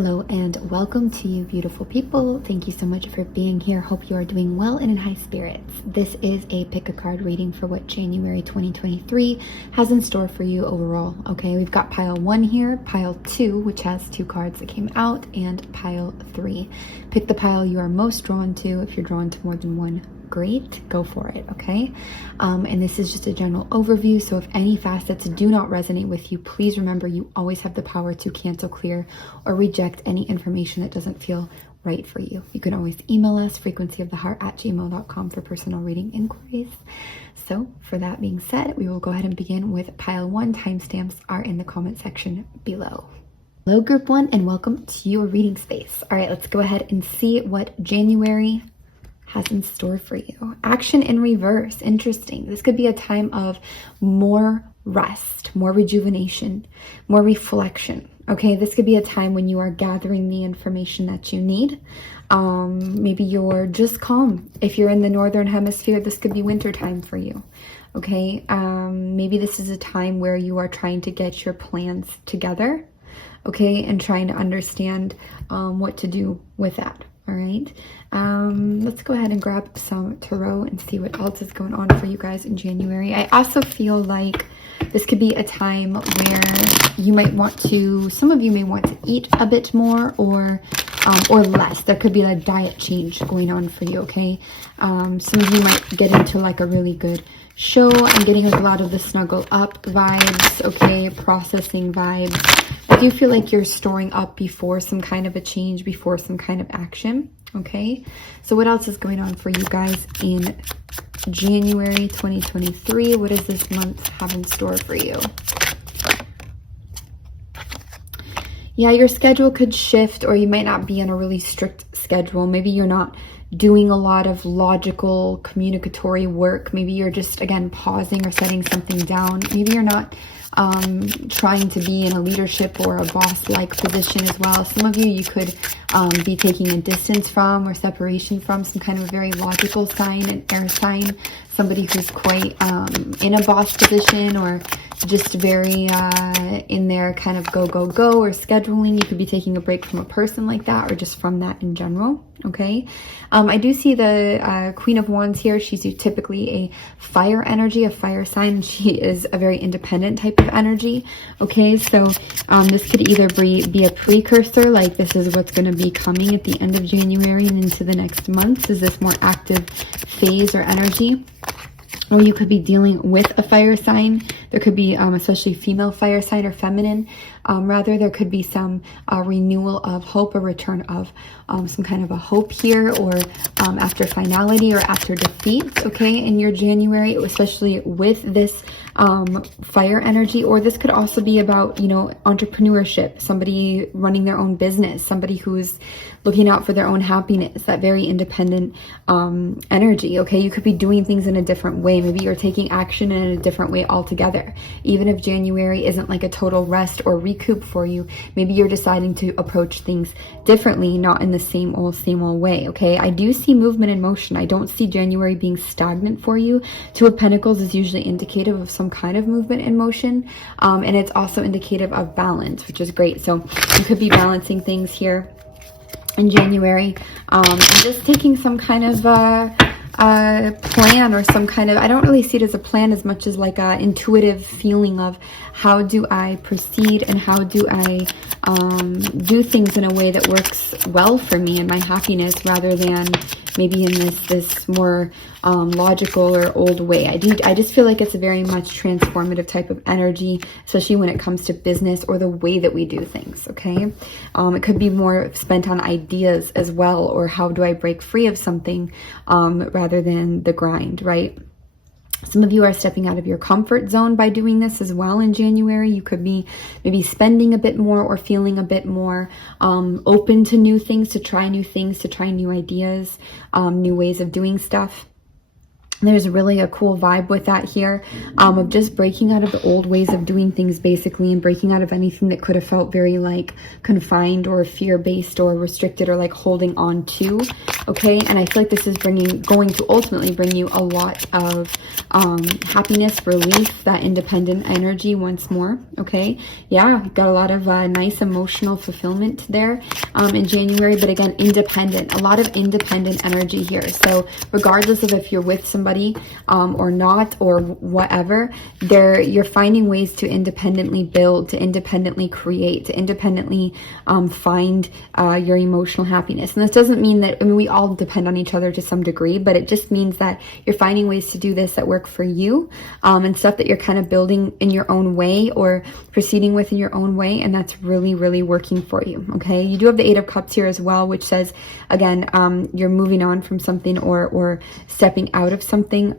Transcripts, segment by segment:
Hello and welcome to you beautiful people. Thank you so much for being here. Hope you are doing well and in high spirits. This is a pick a card reading for what January 2023 has in store for you overall. Okay, we've got pile 1 here, pile 2, which has 2 cards that came out, and pile 3. Pick the pile you are most drawn to. If you're drawn to more than one, great, go for it. Okay, and this is just a general overview, so if any facets do not resonate with you, please remember you always have the power to cancel, clear, or reject any information that doesn't feel right for you. You can always email us frequencyoftheheart@gmail.com for personal reading inquiries. So for that being said, we will go ahead and begin with pile 1. Timestamps are in the comment section below. Hello group 1 and welcome to your reading space. All right, let's go ahead and see what January has in store for you. Action in reverse. Interesting. This could be a time of more rest, more rejuvenation, more reflection. Okay, this could be a time when you are gathering the information that you need. Maybe you're just calm. If you're in the northern hemisphere, this could be winter time for you. Okay, maybe this is a time where you are trying to get your plans together. Okay, and trying to understand what to do with that. All right, let's go ahead and grab some tarot and see what else is going on for you guys in January. I also feel like this could be a time where you might want to, some of you may want to eat a bit more or less. There could be a diet change going on for you, okay? Some of you might get into like a really good show. I'm getting a lot of the snuggle up vibes, okay? Processing vibes. I do feel like you're storing up before some kind of a change, before some kind of action, okay? So what else is going on for you guys in January 2023? What does this month have in store for you? Yeah, your schedule could shift, or you might not be on a really strict schedule. Maybe you're not doing a lot of logical communicatory work. Maybe you're just, again, pausing or setting something down. Maybe you're not trying to be in a leadership or a boss-like position as well. Some of you could be taking a distance from or separation from some kind of very logical sign, an air sign, somebody who's quite in a boss position or just very in their kind of go or scheduling. You could be taking a break from a person like that or just from that in general, okay? I do see the Queen of Wands here. She's typically a fire energy, a fire sign. She is a very independent type of energy, okay? So this could either be a precursor, like this is what's going to be coming at the end of January and into the next months. Is this more active phase or energy? Or you could be dealing with a fire sign. There could be, especially female fire sign or feminine. Rather, there could be some renewal of hope, a return of some kind of a hope here, or after finality or after defeat, okay, in your January, especially with this fire energy. Or this could also be about, you know, entrepreneurship, somebody running their own business, somebody who's looking out for their own happiness, that very independent energy, okay? You could be doing things in a different way. Maybe you're taking action in a different way altogether. Even if January isn't like a total rest or recoup for you, maybe you're deciding to approach things differently, not in the same old way, okay? I do see movement in motion. I don't see January being stagnant for you. Two of Pentacles is usually indicative of some kind of movement in motion, and it's also indicative of balance, which is great. So you could be balancing things here in January, and just taking some kind of plan or some kind of, I don't really see it as a plan as much as like a intuitive feeling of how do I proceed and how do I do things in a way that works well for me and my happiness, rather than maybe in this more logical or old way. I just feel like it's a very much transformative type of energy, especially when it comes to business or the way that we do things, okay? It could be more spent on ideas as well, or how do I break free of something rather than the grind, right? Some of you are stepping out of your comfort zone by doing this as well in January. You could be maybe spending a bit more or feeling a bit more open to new things, to try new ideas, new ways of doing stuff. There's really a cool vibe with that here, of just breaking out of the old ways of doing things basically, and breaking out of anything that could have felt very like confined or fear-based or restricted or like holding on to. Okay, and I feel like this is going to ultimately bring you a lot of happiness, relief, that independent energy once more. Okay, yeah, got a lot of nice emotional fulfillment there in January, but again, independent, a lot of independent energy here. So regardless of if you're with somebody or not, or whatever, you're finding ways to independently build, to independently create, to independently find your emotional happiness. And this doesn't mean that, I mean, we all depend on each other to some degree, but it just means that you're finding ways to do this that work for you, and stuff that you're kind of building in your own way or proceeding with in your own way, and that's really, really working for you. Okay, you do have the Eight of Cups here as well, which says, again, you're moving on from something or stepping out of something.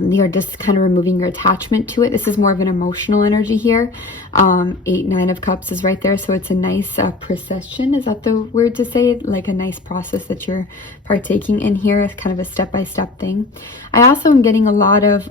You're just kind of removing your attachment to it. This is more of an emotional energy here. 8, 9 of Cups is right there. So it's a nice procession. Is that the word to say it? Like a nice process that you're partaking in here. It's kind of a step-by-step thing. I also am getting a lot of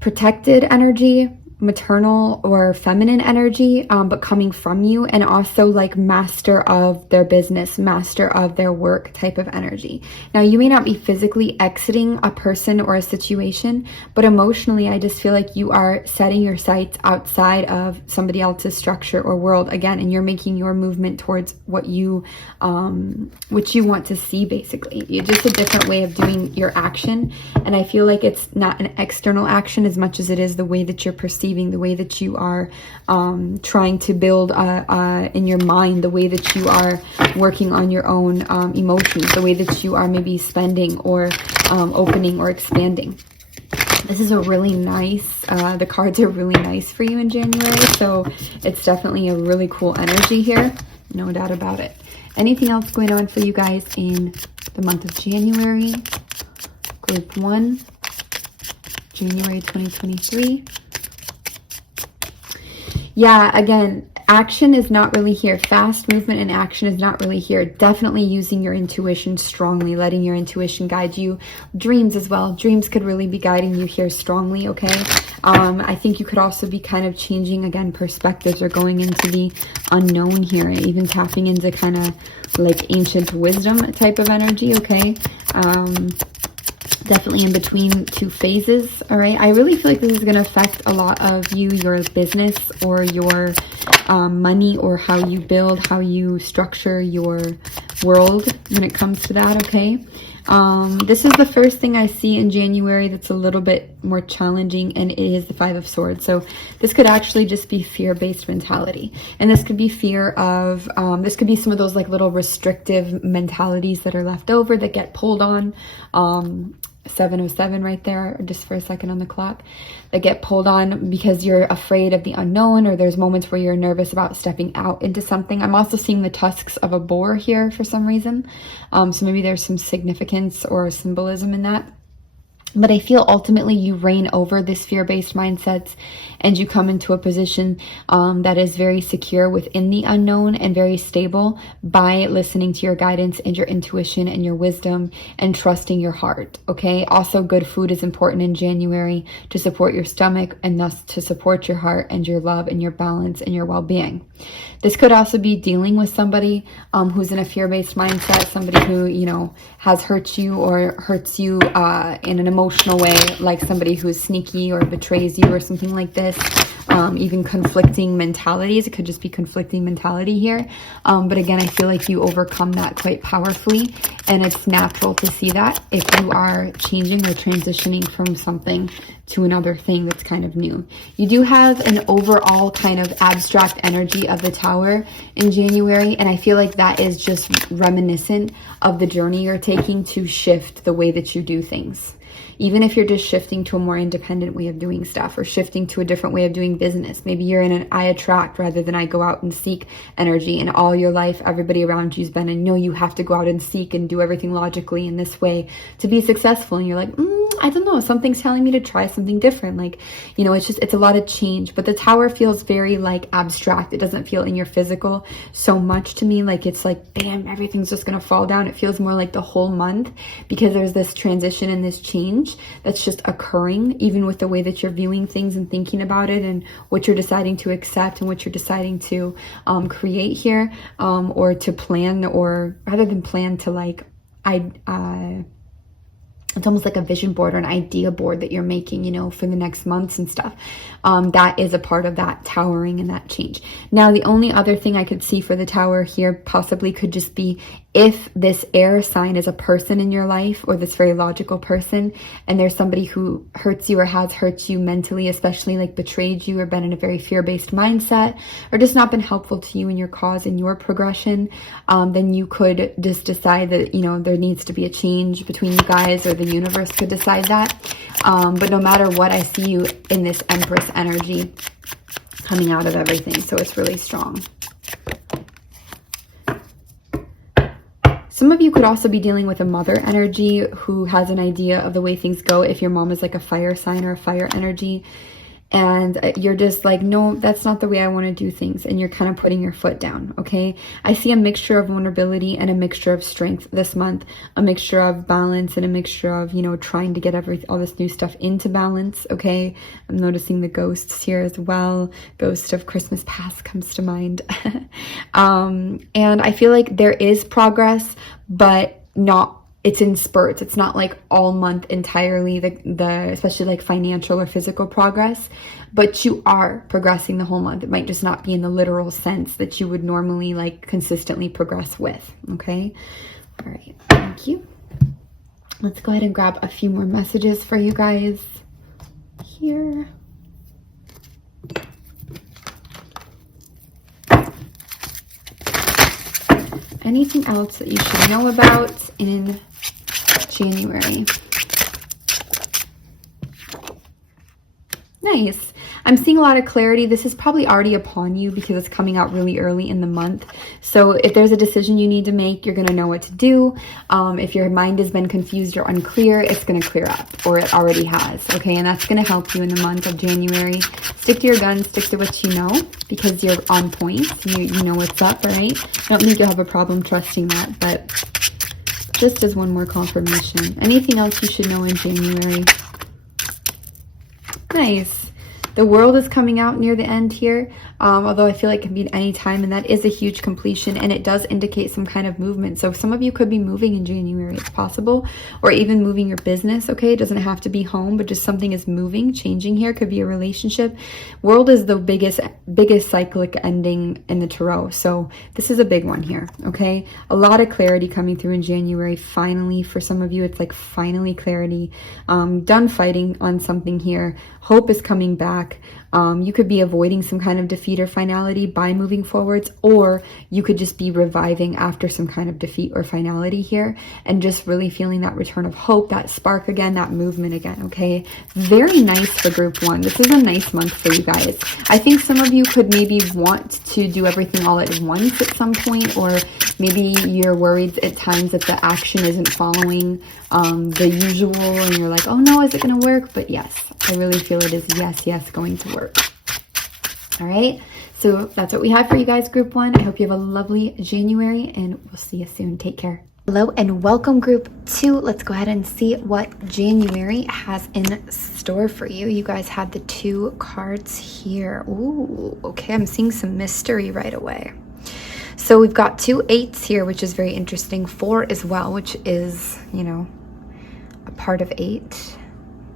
protected energy, maternal or feminine energy, but coming from you, and also like master of their business, master of their work type of energy. Now, you may not be physically exiting a person or a situation, but emotionally, I just feel like you are setting your sights outside of somebody else's structure or world again, and you're making your movement towards what you want to see, basically. You're just a different way of doing your action, and I feel like it's not an external action as much as it is the way that you're perceiving, the way that you are trying to build in your mind, the way that you are working on your own emotions, the way that you are maybe spending or opening or expanding. This is a really nice, the cards are really nice for you in January, so it's definitely a really cool energy here, no doubt about it. Anything else going on for you guys in the month of January? Group 1, January 2023. Yeah, again, action is not really here. Fast movement and action is not really here. Definitely using your intuition strongly, letting your intuition guide you. Dreams as well. Dreams could really be guiding you here strongly, okay? I think you could also be kind of changing, again, perspectives or going into the unknown here, even tapping into kind of like ancient wisdom type of energy, okay? Definitely in between two phases. All right, I really feel like this is going to affect a lot of you, your business or your money, or how you build, how you structure your world when it comes to that. Okay, this is the first thing I see in January that's a little bit more challenging, and it is the 5 of Swords. So this could actually just be fear-based mentality, and this could be fear of this could be some of those like little restrictive mentalities that are left over that get pulled on. 7:07 right there, just for a second on the clock, that get pulled on because you're afraid of the unknown, or there's moments where you're nervous about stepping out into something. I'm also seeing the tusks of a boar here for some reason, so maybe there's some significance or symbolism in that. But I feel ultimately you reign over this fear-based mindsets, and you come into a position that is very secure within the unknown and very stable by listening to your guidance and your intuition and your wisdom and trusting your heart, okay? Also, good food is important in January to support your stomach, and thus to support your heart and your love and your balance and your well-being. This could also be dealing with somebody who's in a fear-based mindset, somebody who, you know, has hurt you or hurts you in an emotional way, like somebody who's sneaky or betrays you or something like this. Even conflicting mentalities. It could just be conflicting mentality here. But again, I feel like you overcome that quite powerfully, and it's natural to see that if you are changing or transitioning from something to another thing that's kind of new. You do have an overall kind of abstract energy of the Tower in January, and I feel like that is just reminiscent of the journey you're taking to shift the way that you do things. even if you're just shifting to a more independent way of doing stuff or shifting to a different way of doing business. Maybe you're in an I attract rather than I go out and seek energy, and all your life everybody around you's been, and no, you have to go out and seek and do everything logically in this way to be successful, and you're like, I don't know, something's telling me to try something different. Like, you know, it's a lot of change. But the Tower feels very like abstract. It doesn't feel in your physical so much to me. Like it's like, bam, everything's just gonna fall down. It feels more like the whole month, because there's this transition and this change that's just occurring, even with the way that you're viewing things and thinking about it, and what you're deciding to accept and what you're deciding to create here, or to plan, or rather than plan, to like it's almost like a vision board or an idea board that you're making, you know, for the next months and stuff. That is a part of that towering and that change. Now, the only other thing I could see for the Tower here possibly could just be if this air sign is a person in your life, or this very logical person, and there's somebody who hurts you or has hurt you mentally, especially like betrayed you or been in a very fear-based mindset, or just not been helpful to you in your cause and your progression, then you could just decide that, you know, there needs to be a change between you guys, or the universe could decide that. But no matter what, I see you in this Empress energy coming out of everything. So it's really strong. Some of you could also be dealing with a mother energy who has an idea of the way things go. If your mom is like a fire sign or a fire energy, and you're just like, no, that's not the way I want to do things, and you're kind of putting your foot down, okay? I see a mixture of vulnerability and a mixture of strength this month, a mixture of balance and a mixture of, you know, trying to get all this new stuff into balance, okay? I'm noticing the ghosts here as well. Ghost of Christmas Past comes to mind. And I feel like there is progress, but it's in spurts. It's not like all month entirely, the especially like financial or physical progress, but you are progressing the whole month. It might just not be in the literal sense that you would normally like consistently progress with, okay? All right, thank you. Let's go ahead and grab a few more messages for you guys here. Anything else that you should know about in January? Nice. I'm seeing a lot of clarity. This is probably already upon you because it's coming out really early in the month. So if there's a decision you need to make, you're going to know what to do. If your mind has been confused or unclear, it's going to clear up, or it already has. Okay, and that's going to help you in the month of January. Stick to your guns, stick to what you know, because you're on point. You know what's up, all right? I don't think you'll have a problem trusting that, but just as one more confirmation. Anything else you should know in January? Nice. The World is coming out near the end here, although I feel like it can be at any time, and that is a huge completion, and it does indicate some kind of movement. So some of you could be moving in January, it's possible, or even moving your business, okay? It doesn't have to be home, but just something is moving, changing here. Could be a relationship. World is the biggest cyclic ending in the tarot, so this is a big one here, okay? A lot of clarity coming through in January, finally. For some of you, it's like finally clarity. Done fighting on something here. Hope is coming back. You could be avoiding some kind of defeat or finality by moving forwards, or you could just be reviving after some kind of defeat or finality here, and just really feeling that return of hope, that spark again, that movement again, okay? Very nice for group one. This is a nice month for you guys. I think some of you could maybe want to do everything all at once at some point, or maybe you're worried at times that the action isn't following the usual, and you're like, oh no, is it going to work? But yes, I really feel it is yes going to work. All right, so that's what we have for you guys, group one. I hope you have a lovely January, and we'll see you soon. Take care. Hello and welcome, group two. Let's go ahead and see what January has in store for you. You guys have the 2 cards here. Ooh, okay, I'm seeing some mystery right away. So we've got 2 8s here, which is very interesting. 4 as well, which is, you know, a part of 8.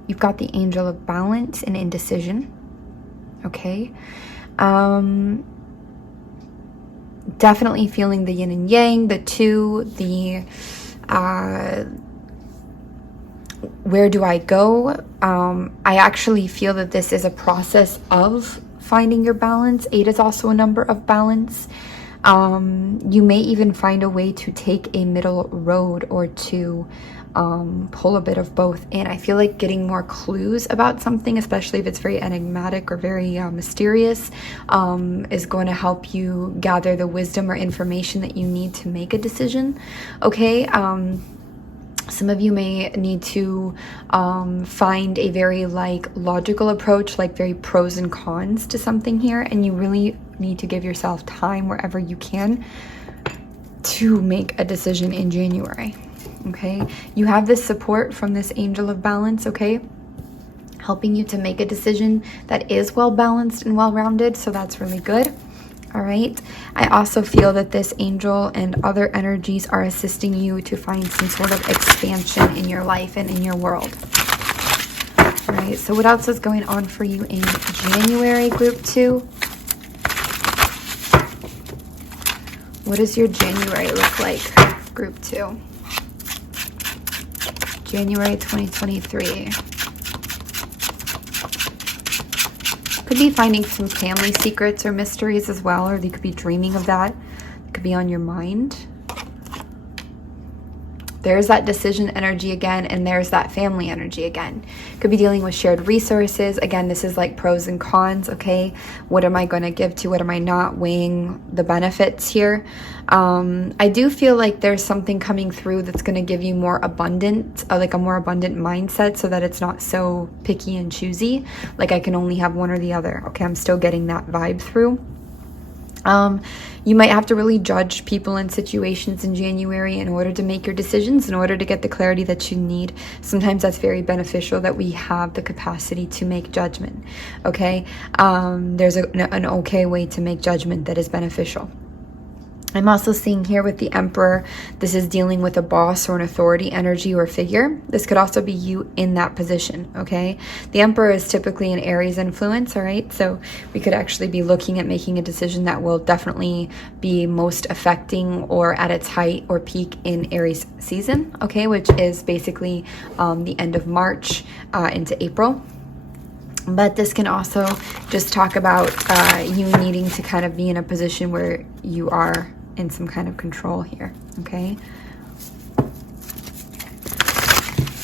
You've got the Angel of Balance and Indecision. Okay. Definitely feeling the yin and yang, the 2, the where do I go? I actually feel that this is a process of finding your balance. 8 is also a number of balance. You may even find a way to take a middle road, or to pull a bit of both in. I feel like getting more clues about something, especially if it's very enigmatic or very mysterious, is going to help you gather the wisdom or information that you need to make a decision. Okay. Some of you may need to find a very logical approach, like very pros and cons to something here, and you really need to give yourself time wherever you can to make a decision in January. Okay, you have this support from this angel of balance, okay, helping you to make a decision that is well balanced and well rounded, so that's really good. All right, I also feel that this angel and other energies are assisting you to find some sort of expansion in your life and in your world. All right, so what else is going on for you in January, group 2? What does your January look like, group 2? January 2023. Could be finding some family secrets or mysteries as well, or you could be dreaming of that. It could be on your mind. There's that decision energy again, and there's that family energy again. Could be dealing with shared resources. Again, this is like pros and cons, okay? What am I going to give to? What am I not? Weighing the benefits here. I do feel like there's something coming through that's going to give you more abundant, like a more abundant mindset, so that it's not so picky and choosy. Like I can only have one or the other. Okay, I'm still getting that vibe through. You might have to really judge people and situations in January in order to make your decisions, in order to get the clarity that you need. Sometimes that's very beneficial that we have the capacity to make judgment, okay? There's an okay way to make judgment that is beneficial. I'm also seeing here with the Emperor, this is dealing with a boss or an authority energy or figure. This could also be you in that position, okay? The Emperor is typically an Aries influence, all right? So we could actually be looking at making a decision that will definitely be most affecting or at its height or peak in Aries season, okay? Which is basically the end of March into April. But this can also just talk about you needing to kind of be in a position where you are in some kind of control here, okay?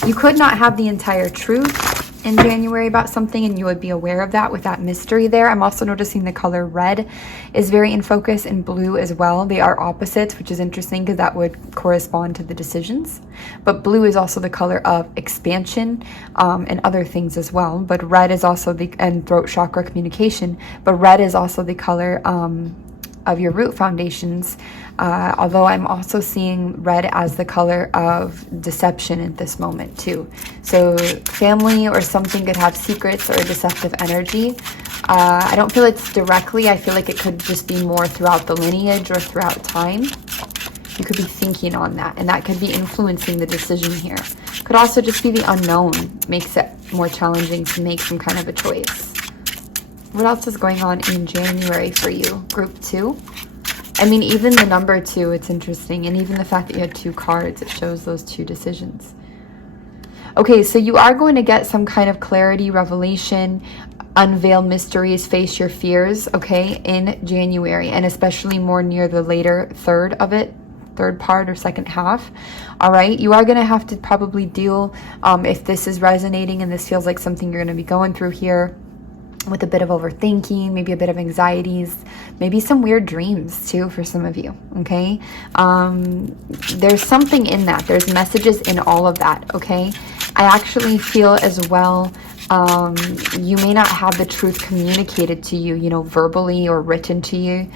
You could not have the entire truth in January about something, and you would be aware of that with that mystery there. I'm also noticing the color red is very in focus, and blue as well. They are opposites, which is interesting because that would correspond to the decisions. But blue is also the color of expansion and other things as well. But red is also and throat chakra communication. But red is also the color of your root foundations, although I'm also seeing red as the color of deception at this moment too. So family or something could have secrets or a deceptive energy. I don't feel it's directly. I feel like it could just be more throughout the lineage or throughout time. You could be thinking on that, and that could be influencing the decision here. Could also just be the unknown, makes it more challenging to make some kind of a choice. What else is going on in January for you, group 2? I mean, even the number 2, it's interesting. And even the fact that you had 2 cards, it shows those 2 decisions. Okay, so you are going to get some kind of clarity, revelation, unveil mysteries, face your fears, okay, in January. And especially more near the later third part or second half. All right, you are going to have to probably deal, if this is resonating and this feels like something you're going to be going through here, with a bit of overthinking, maybe a bit of anxieties, maybe some weird dreams too for some of you, okay? There's something in that. There's messages in all of that, okay? I actually feel as well, you may not have the truth communicated to you, you know, verbally or written to you.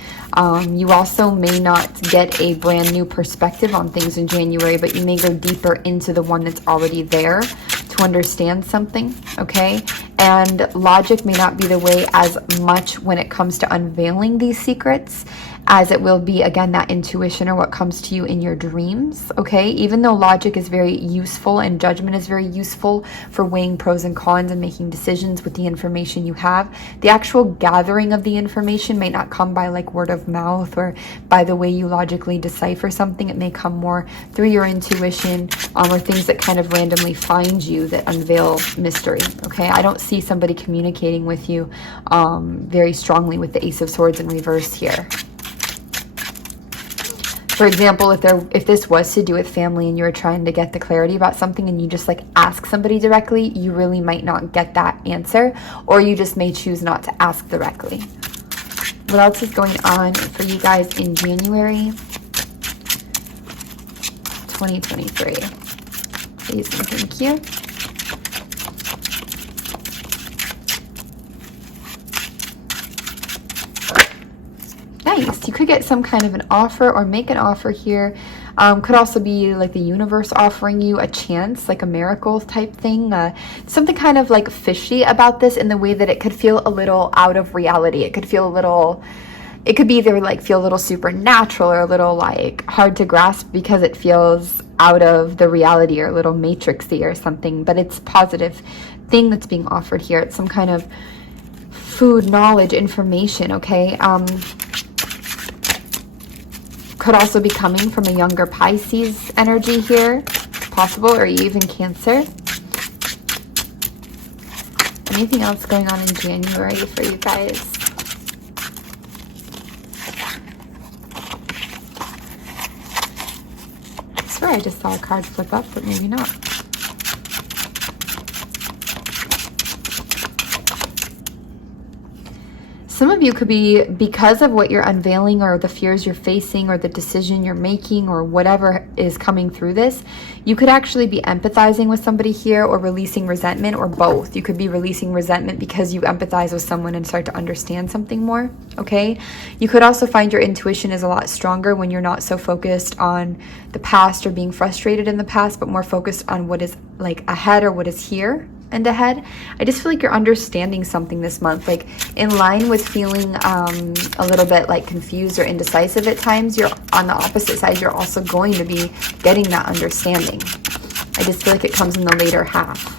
You also may not get a brand new perspective on things in January, but you may go deeper into the one that's already there to understand something, okay? And logic may not be the way as much when it comes to unveiling these secrets as it will be, again, that intuition or what comes to you in your dreams, okay? Even though logic is very useful and judgment is very useful for weighing pros and cons and making decisions with the information you have, the actual gathering of the information may not come by like word of mouth or by the way you logically decipher something. It may come more through your intuition or things that kind of randomly find you that unveil mystery, okay? I don't see somebody communicating with you very strongly with the Ace of Swords in reverse here. For example, if this was to do with family and you were trying to get the clarity about something and you just like ask somebody directly, you really might not get that answer, or you just may choose not to ask directly. What else is going on for you guys in January 2023? Please and thank you. Nice. You could get some kind of an offer or make an offer here. Could also be like the universe offering you a chance, like a miracle type thing. Something kind of like fishy about this in the way that it could feel a little out of reality. It could feel a little, it could be either like feel a little supernatural or a little like hard to grasp because it feels out of the reality or a little matrixy or something. But it's a positive thing that's being offered here. It's some kind of food, knowledge, information, okay? Could also be coming from a younger Pisces energy here, possible, or even Cancer. Anything else going on in January for you guys? I swear I just saw a card flip up, but maybe not. Some of you could be, because of what you're unveiling or the fears you're facing or the decision you're making or whatever is coming through this, you could actually be empathizing with somebody here or releasing resentment, or both. You could be releasing resentment because you empathize with someone and start to understand something more, okay? You could also find your intuition is a lot stronger when you're not so focused on the past or being frustrated in the past, but more focused on what is like ahead or what is here and ahead. I just feel like you're understanding something this month, like in line with feeling a little bit like confused or indecisive at times. You're on the opposite side, you're also going to be getting that understanding. I just feel like it comes in the later half.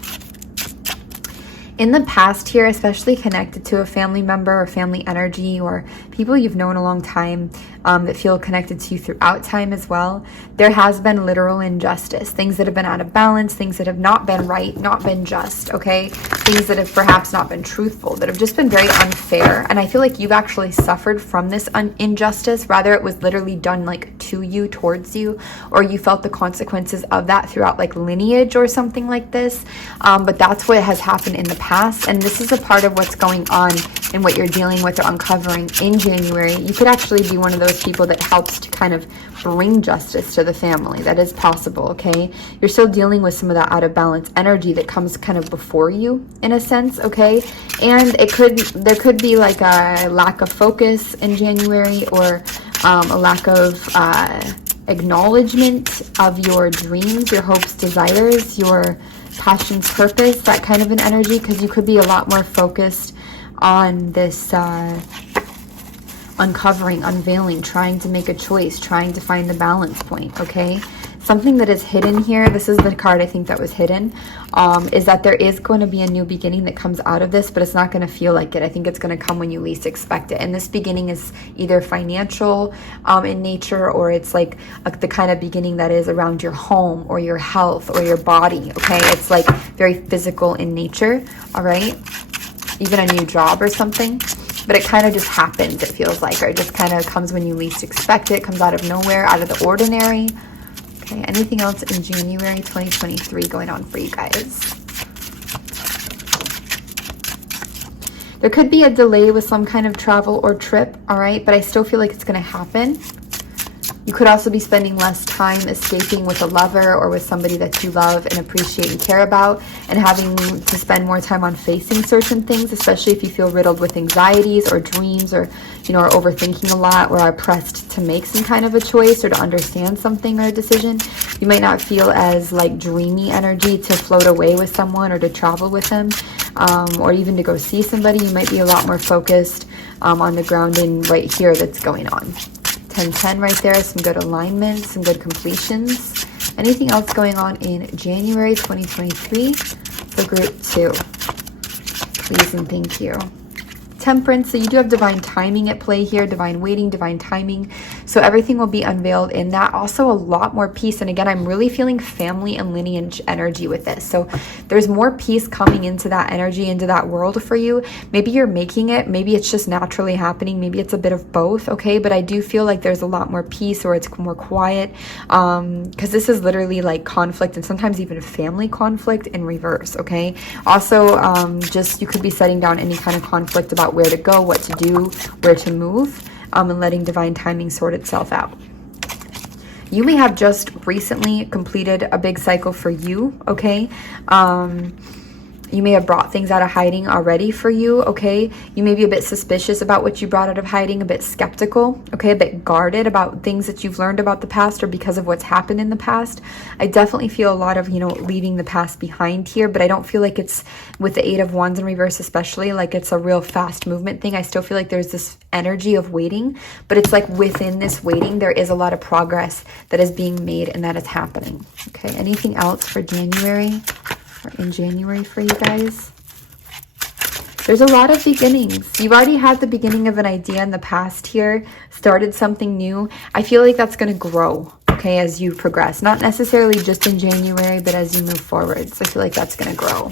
In the past here, especially connected to a family member or family energy or people you've known a long time that feel connected to you throughout time as well, there has been literal injustice, things that have been out of balance, things that have not been right, not been just, okay? Things that have perhaps not been truthful, that have just been very unfair. And I feel like you've actually suffered from this injustice, rather it was literally done like to you, towards you, or you felt the consequences of that throughout like lineage or something like this. But that's what has happened in the past, and this is a part of what's going on and what you're dealing with or uncovering in January. You could actually be one of those people that helps to kind of bring justice to the family. That is possible, okay? You're still dealing with some of that out of balance energy that comes kind of before you in a sense, okay? And there could be like a lack of focus in January, or a lack of acknowledgement of your dreams, your hopes, desires, your passions, purpose, that kind of an energy, because you could be a lot more focused on this uncovering, unveiling, trying to make a choice, trying to find the balance point, okay? Something that is hidden here, this is the card I think that was hidden, is that there is going to be a new beginning that comes out of this, but it's not going to feel like it. I think it's going to come when you least expect it. And this beginning is either financial in nature, or it's like the kind of beginning that is around your home or your health or your body, okay? It's like very physical in nature, all right? Even a new job or something. But it kind of just happens, it feels like, or it just kind of comes when you least expect it, comes out of nowhere, out of the ordinary. Okay, anything else in January 2023 going on for you guys? There could be a delay with some kind of travel or trip, all right? But I still feel like it's going to happen. You could also be spending less time escaping with a lover or with somebody that you love and appreciate and care about, and having to spend more time on facing certain things, especially if you feel riddled with anxieties or dreams, or, you know, are overthinking a lot, or are pressed to make some kind of a choice or to understand something or a decision. You might not feel as like dreamy energy to float away with someone or to travel with them, or even to go see somebody. You might be a lot more focused on the grounding right here that's going on. 10-10 right there, some good alignment, some good completions. Anything else going on in January 2023 for group 2? Please and thank you. Temperance, so you do have divine timing at play here, divine waiting, divine timing. So everything will be unveiled in that. Also a lot more peace. And again, I'm really feeling family and lineage energy with this. So there's more peace coming into that energy, into that world for you. Maybe you're making it. Maybe it's just naturally happening. Maybe it's a bit of both. Okay. But I do feel like there's a lot more peace, or it's more quiet. Because this is literally like conflict, and sometimes even family conflict in reverse. Okay. Also, just you could be setting down any kind of conflict about where to go, what to do, where to move. And letting divine timing sort itself out. You may have just recently completed a big cycle for you, okay? You may have brought things out of hiding already for you, okay? You may be a bit suspicious about what you brought out of hiding, a bit skeptical, okay? A bit guarded about things that you've learned about the past or because of what's happened in the past. I definitely feel a lot of, leaving the past behind here, but I don't feel like it's, with the 8 of Wands in reverse especially, like it's a real fast movement thing. I still feel like there's this energy of waiting, but it's like within this waiting, there is a lot of progress that is being made and that is happening, okay? Anything else for January? Or in January for you guys? There's a lot of beginnings. You've already had the beginning of an idea in the past here, started something new. I feel like that's going to grow, okay, as you progress. Not necessarily just in January, but as you move forward. So I feel like that's going to grow.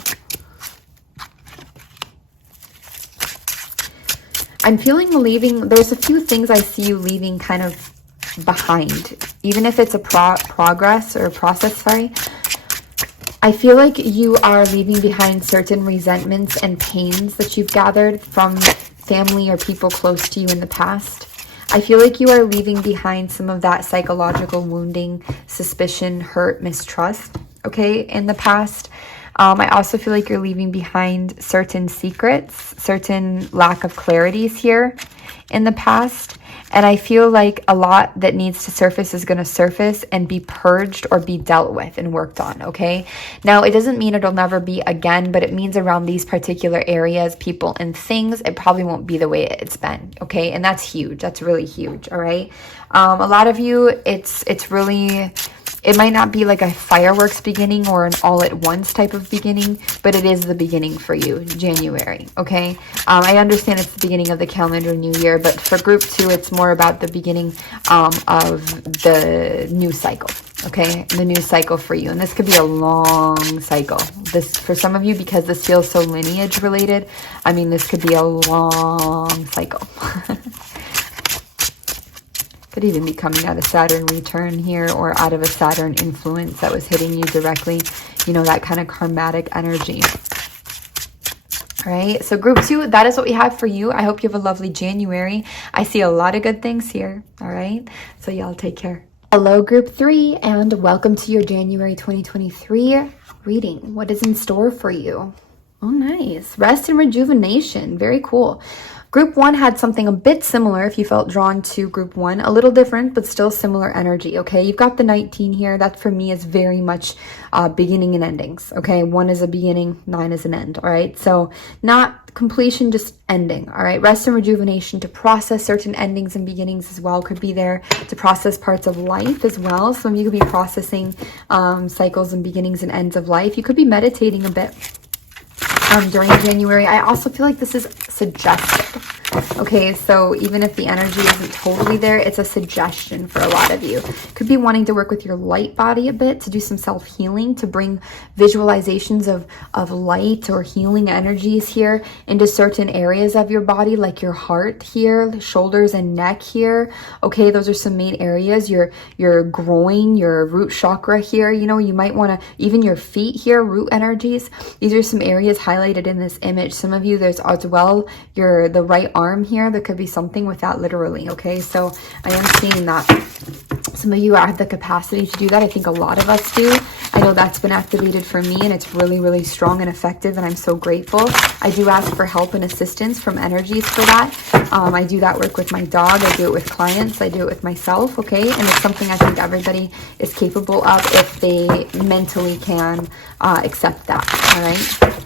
I'm feeling leaving. There's a few things I see you leaving kind of behind. Even if it's a progress or a process, sorry. I feel like you are leaving behind certain resentments and pains that you've gathered from family or people close to you in the past. I feel like you are leaving behind some of that psychological wounding, suspicion, hurt, mistrust, okay, in the past. I also feel like you're leaving behind certain secrets, certain lack of clarities here in the past. And I feel like a lot that needs to surface is going to surface and be purged or be dealt with and worked on, okay? Now, it doesn't mean it'll never be again, but it means around these particular areas, people, and things, it probably won't be the way it's been, okay? And that's huge. That's really huge, all right? A lot of you, it's really... It might not be like a fireworks beginning or an all-at-once type of beginning, but it is the beginning for you, January, okay? I understand it's the beginning of the calendar new year, but for group 2, it's more about the beginning of the new cycle, okay? The new cycle for you. And this could be a long cycle. This, for some of you, because this feels so lineage related, I mean, this could be a long cycle. Could even be coming out of Saturn return here, or out of a Saturn influence that was hitting you directly, that kind of karmatic energy. All right, so group 2, that is what we have for you. I hope you have a lovely January. I see a lot of good things here. All right, so y'all take care. Hello, group 3, and welcome to your January 2023 reading. What is in store for you? Oh, nice. Rest and rejuvenation. Very cool. Group 1 had something a bit similar if you felt drawn to group 1. A little different, but still similar energy, okay? You've got the 19 here. That for me is very much beginning and endings, okay? 1 is a beginning, 9 is an end, all right? So not completion, just ending, all right? Rest and rejuvenation to process certain endings and beginnings as well could be there, to process parts of life as well. Some of you could be processing cycles and beginnings and ends of life. You could be meditating a bit during January. I also feel like this is suggestive. Okay, so even if the energy isn't totally there, it's a suggestion for a lot of you. Could be wanting to work with your light body a bit, to do some self-healing, to bring visualizations of light or healing energies here into certain areas of your body, like your heart here, the shoulders and neck here. Okay, those are some main areas. Your groin, your root chakra here, you might want to, even your feet here, root energies. These are some areas highlighted in this image. Some of you, there's as well the right arm here. There could be something with that literally, okay? So I am seeing that some of you have the capacity to do that. I think a lot of us do. I know that's been activated for me, and it's really, really strong and effective, and I'm so grateful. I do ask for help and assistance from energies for that. I do that work with my dog. I do it with clients. I do it with myself, okay? And it's something I think everybody is capable of if they mentally can accept that, all right?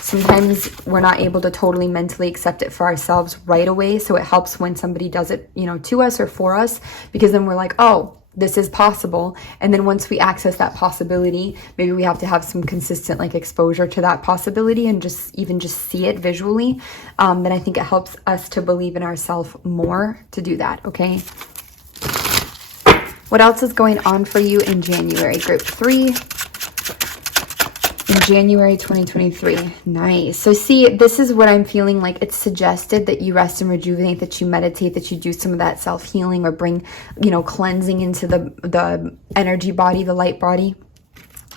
Sometimes we're not able to totally mentally accept it for ourselves right away. So it helps when somebody does it, to us or for us, because then we're like, oh, this is possible. And then once we access that possibility, maybe we have to have some consistent like exposure to that possibility and just see it visually. Then I think it helps us to believe in ourselves more to do that. Okay. What else is going on for you in January? Group 3. In January 2023. Nice. So see, this is what I'm feeling like. It's suggested that you rest and rejuvenate, that you meditate, that you do some of that self-healing or bring, cleansing into the energy body, the light body.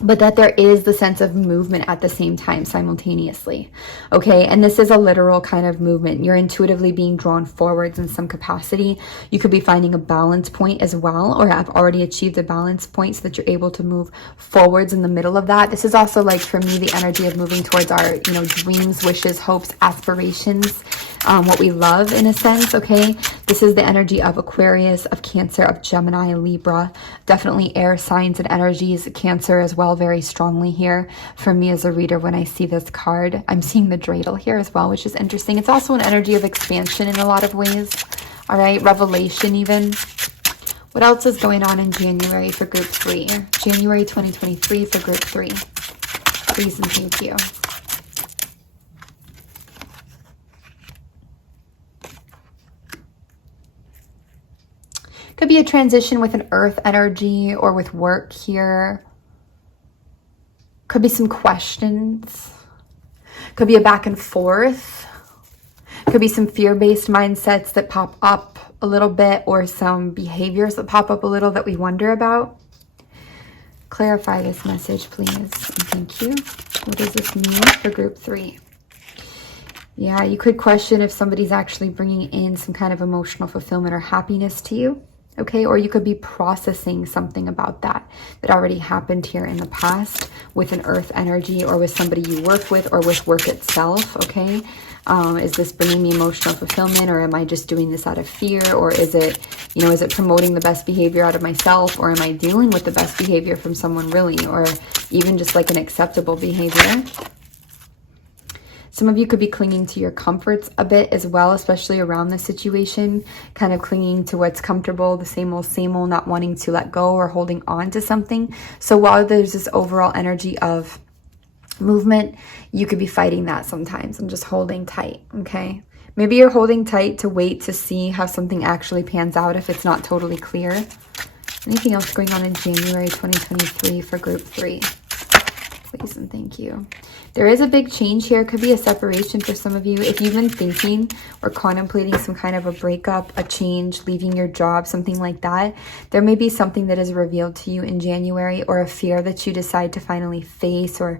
But that there is the sense of movement at the same time, simultaneously. Okay, and this is a literal kind of movement. You're intuitively being drawn forwards in some capacity. You could be finding a balance point as well, or have already achieved a balance point so that you're able to move forwards in the middle of that. This is also like, for me, the energy of moving towards our, dreams, wishes, hopes, aspirations, what we love in a sense. Okay, this is the energy of Aquarius, of Cancer, of Gemini, Libra, definitely air signs and energies, Cancer as well, very strongly here for me as a reader. When I see this card, I'm seeing the dreidel here as well, which is interesting. It's also an energy of expansion in a lot of ways. All right, revelation even. What else is going on in January for group 3? January 2023 for group 3. Please and thank you. Could be a transition with an earth energy or with work here. Could be some questions. Could be a back and forth. Could be some fear-based mindsets that pop up a little bit, or some behaviors that pop up a little that we wonder about. Clarify this message, please. And thank you. What does this mean for group 3? Yeah, you could question if somebody's actually bringing in some kind of emotional fulfillment or happiness to you. Okay, or you could be processing something about that already happened here in the past with an earth energy, or with somebody you work with, or with work itself. Okay, is this bringing me emotional fulfillment, or am I just doing this out of fear, or is it, is it promoting the best behavior out of myself, or am I dealing with the best behavior from someone really, or even just like an acceptable behavior? Some of you could be clinging to your comforts a bit as well, especially around this situation, kind of clinging to what's comfortable, the same old, not wanting to let go or holding on to something. So while there's this overall energy of movement, you could be fighting that sometimes and just holding tight, okay? Maybe you're holding tight to wait to see how something actually pans out if it's not totally clear. Anything else going on in January 2023 for group 3? Please and thank you. There is a big change here. Could be a separation for some of you. If you've been thinking or contemplating some kind of a breakup, a change, leaving your job, something like that, there may be something that is revealed to you in January, or a fear that you decide to finally face or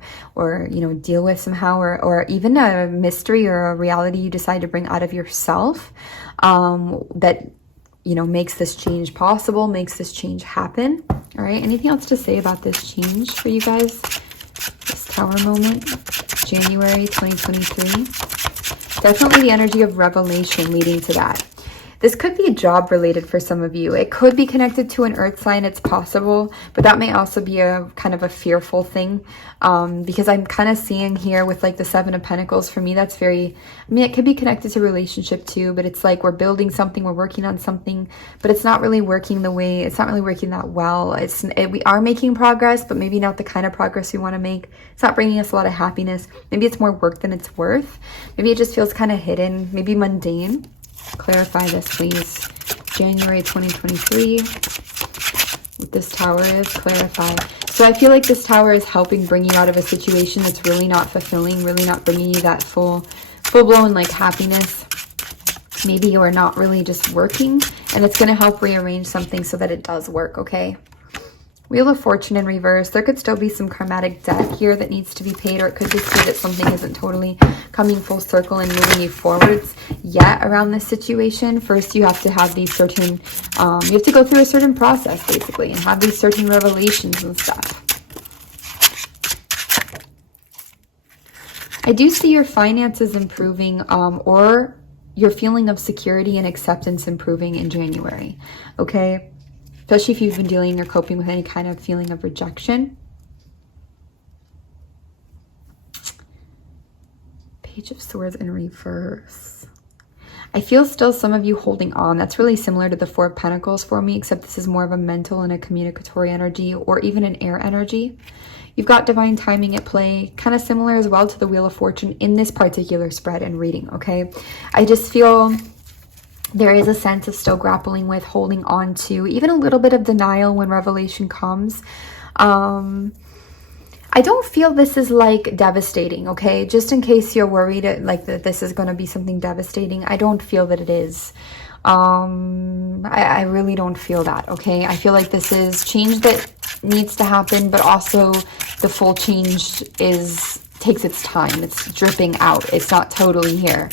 deal with somehow, or even a mystery or a reality you decide to bring out of yourself, that makes this change possible, makes this change happen. All right, anything else to say about this change for you guys? This Tower moment, January 2023. Definitely the energy of revelation leading to that. This could be job related for some of you. It could be connected to an earth sign. It's possible, but that may also be a kind of a fearful thing, because I'm kind of seeing here with like the 7 of Pentacles. For me, that's very, it could be connected to relationship too, but it's like we're building something, we're working on something, but it's not really working it's not really working that well. We are making progress, but maybe not the kind of progress we want to make. It's not bringing us a lot of happiness. Maybe it's more work than it's worth. Maybe it just feels kind of hidden, maybe mundane. Clarify this, please. January 2023. What this tower is, clarify. So I feel like this tower is helping bring you out of a situation that's really not fulfilling, really not bringing you that full-blown like happiness. Maybe you are not really just working, and it's going to help rearrange something so that it does work, okay? Wheel of Fortune in reverse. There could still be some karmatic debt here that needs to be paid, or it could just be that something isn't totally coming full circle and moving you forwards yet around this situation. First, you have to have these certain, you have to go through a certain process basically and have these certain revelations and stuff. I do see your finances improving, or your feeling of security and acceptance improving in January, okay? Especially if you've been dealing or coping with any kind of feeling of rejection. Page of Swords in reverse. I feel still some of you holding on. That's really similar to the Four of Pentacles for me, except this is more of a mental and a communicatory energy, or even an air energy. You've got divine timing at play, kind of similar as well to the Wheel of Fortune in this particular spread and reading, okay? I just feel there is a sense of still grappling with, holding on to, even a little bit of denial when revelation comes. I don't feel this is like devastating, okay? Just in case you're worried like that this is going to be something devastating, I don't feel that it is. I really don't feel that, okay? I feel like this is change that needs to happen, but also the full change takes its time. It's dripping out. It's not totally here.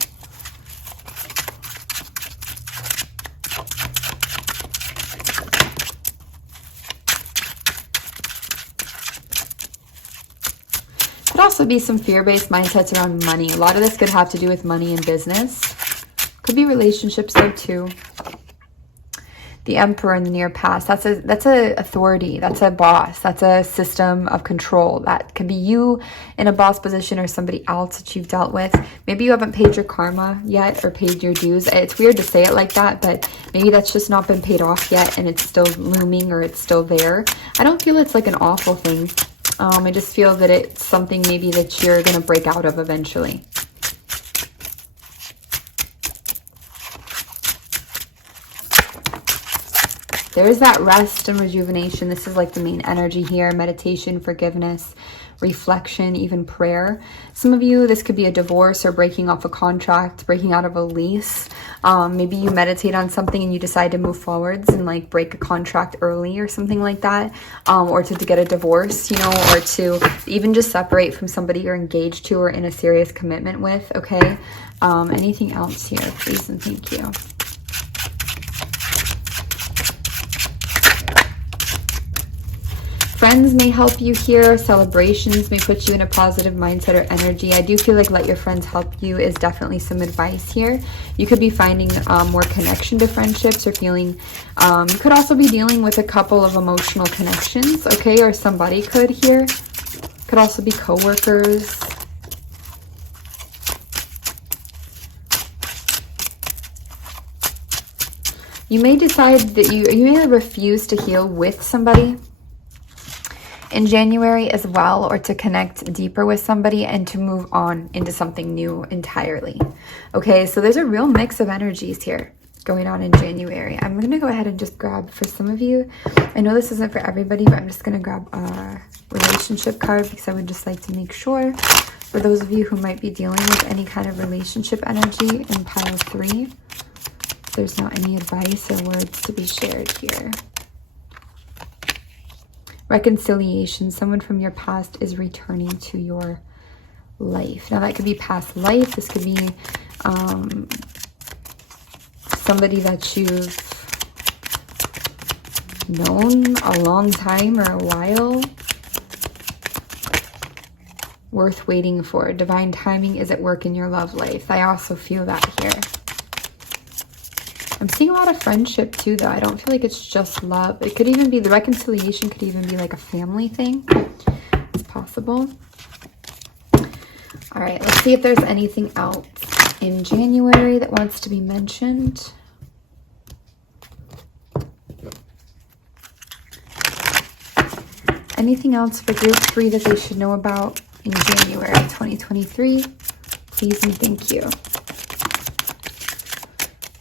Could also be some fear-based mindsets around money. A lot of this could have to do with money and business. Could be relationships though too. The Emperor in the near past. That's a authority. That's a boss. That's a system of control. That could be you in a boss position or somebody else that you've dealt with. Maybe you haven't paid your karma yet or paid your dues. It's weird to say it like that, but maybe that's just not been paid off yet and it's still looming or it's still there. I don't feel it's like an awful thing. I just feel that it's something maybe that you're going to break out of eventually. There's that rest and rejuvenation. This is like the main energy here. Meditation, forgiveness, reflection, even prayer. Some of you, this could be a divorce or breaking off a contract, breaking out of a lease. Maybe you meditate on something and you decide to move forwards and like break a contract early or something like that. Or to get a divorce, you know, or to even just separate from somebody you're engaged to or in a serious commitment with, okay? Anything else here, please and thank you. Friends may help you here. Celebrations may put you in a positive mindset or energy. I do feel like let your friends help you is definitely some advice here. You could be finding more connection to friendships or feeling, you could also be dealing with a couple of emotional connections, okay? Or somebody could here. Could also be coworkers. You may decide that you may refuse to heal with somebody in January as well, or to connect deeper with somebody and to move on into something new entirely. Okay, so there's a real mix of energies here going on in January. I'm going to go ahead and just grab for some of you. I know this isn't for everybody, but I'm just going to grab a relationship card because I would just like to make sure for those of you who might be dealing with any kind of relationship energy in pile 3, there's not any advice or words to be shared here. Reconciliation. Someone from your past is returning to your life. Now that could be past life. This could be somebody that you've known a long time or a while. Worth waiting for. Divine timing is at work in your love life. I also feel that here. I'm seeing a lot of friendship too, though. I don't feel like it's just love. It could even be, the reconciliation could even be like a family thing. It's possible. All right, let's see if there's anything else in January that wants to be mentioned. Anything else for group 3 that they should know about in January 2023? Please and thank you.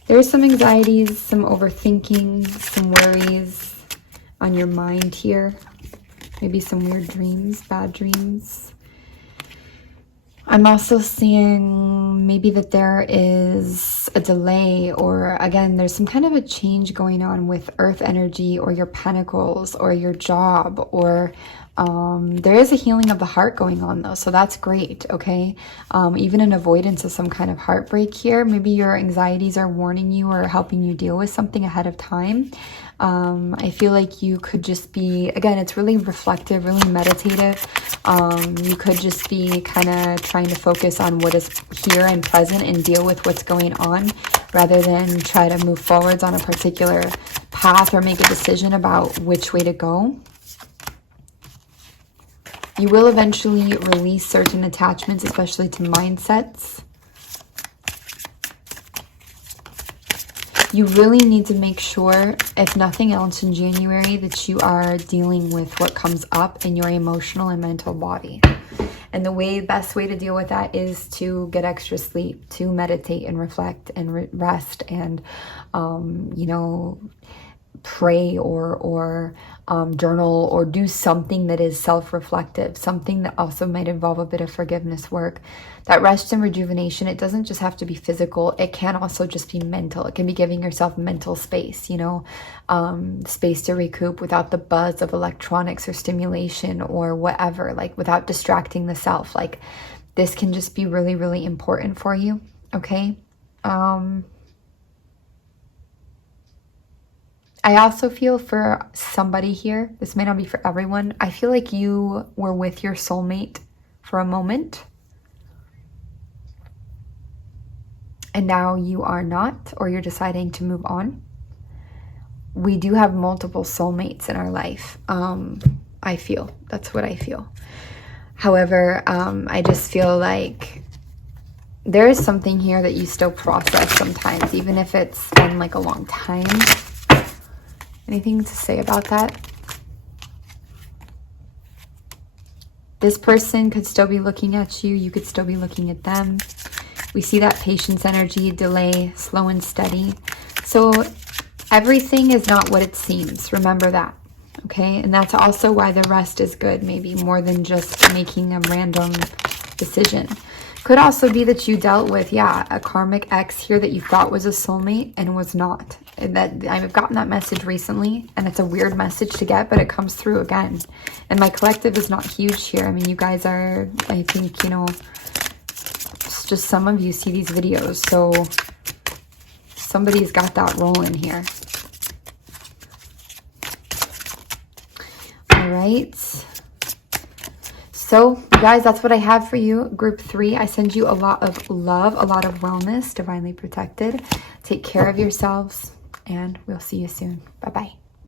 There's some anxieties, some overthinking, some worries on your mind here. Maybe some weird dreams, bad dreams. I'm also seeing maybe that there is a delay, or again, there's some kind of a change going on with earth energy or your pentacles or your job, or there is a healing of the heart going on though, so that's great, okay? Even an avoidance of some kind of heartbreak here. Maybe your anxieties are warning you or helping you deal with something ahead of time. I feel like you could just be, again, it's really reflective, really meditative. You could just be kind of trying to focus on what is here and present and deal with what's going on, rather than try to move forwards on a particular path or make a decision about which way to go. You will eventually release certain attachments, especially to mindsets. You really need to make sure, if nothing else in January, that you are dealing with what comes up in your emotional and mental body. And the best way to deal with that is to get extra sleep, to meditate and reflect and rest and, you know, pray or journal or do something that is self-reflective, something that also might involve a bit of forgiveness work. That rest and rejuvenation, it doesn't just have to be physical. It can also just be mental. It can be giving yourself mental space, you know, space to recoup without the buzz of electronics or stimulation or whatever, like without distracting the self. Like this can just be really, really important for you. Okay. I also feel for somebody here, this may not be for everyone, I feel like you were with your soulmate for a moment and now you are not, or you're deciding to move on. We do have multiple soulmates in our life. I feel, that's what I feel. However, I just feel like there is something here that you still process sometimes, even if it's been like a long time. Anything to say about that? This person could still be looking at you. You could still be looking at them. We see that patience energy, delay, slow and steady. So everything is not what it seems. Remember that. Okay. And that's also why the rest is good. Maybe more than just making a random decision. Could also be that you dealt with, yeah, a karmic ex here that you thought was a soulmate and was not. And that I've gotten that message recently, and it's a weird message to get, but it comes through again. And my collective is not huge here. I mean, you guys are, I think, you know, it's just some of you see these videos, so somebody's got that rolling here. All right. So, you guys, that's what I have for you. Group 3, I send you a lot of love, a lot of wellness, divinely protected. Take care of yourselves, and we'll see you soon. Bye-bye.